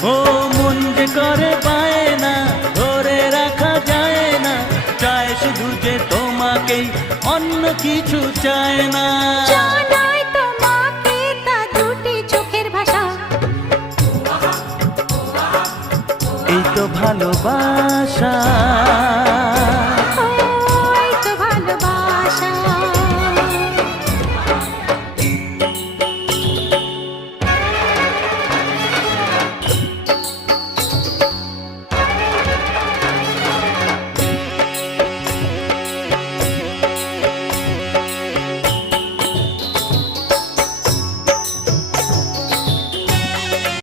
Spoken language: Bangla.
ও মন যে করে পায় না, ধরে রাখা যায় না, চায় শুধু যে তোমাকেই, অন্য কিছু চায় না। জানাই তোমাকে তা দুটি চোখের ভাষা, এই তো ভালোবাসা।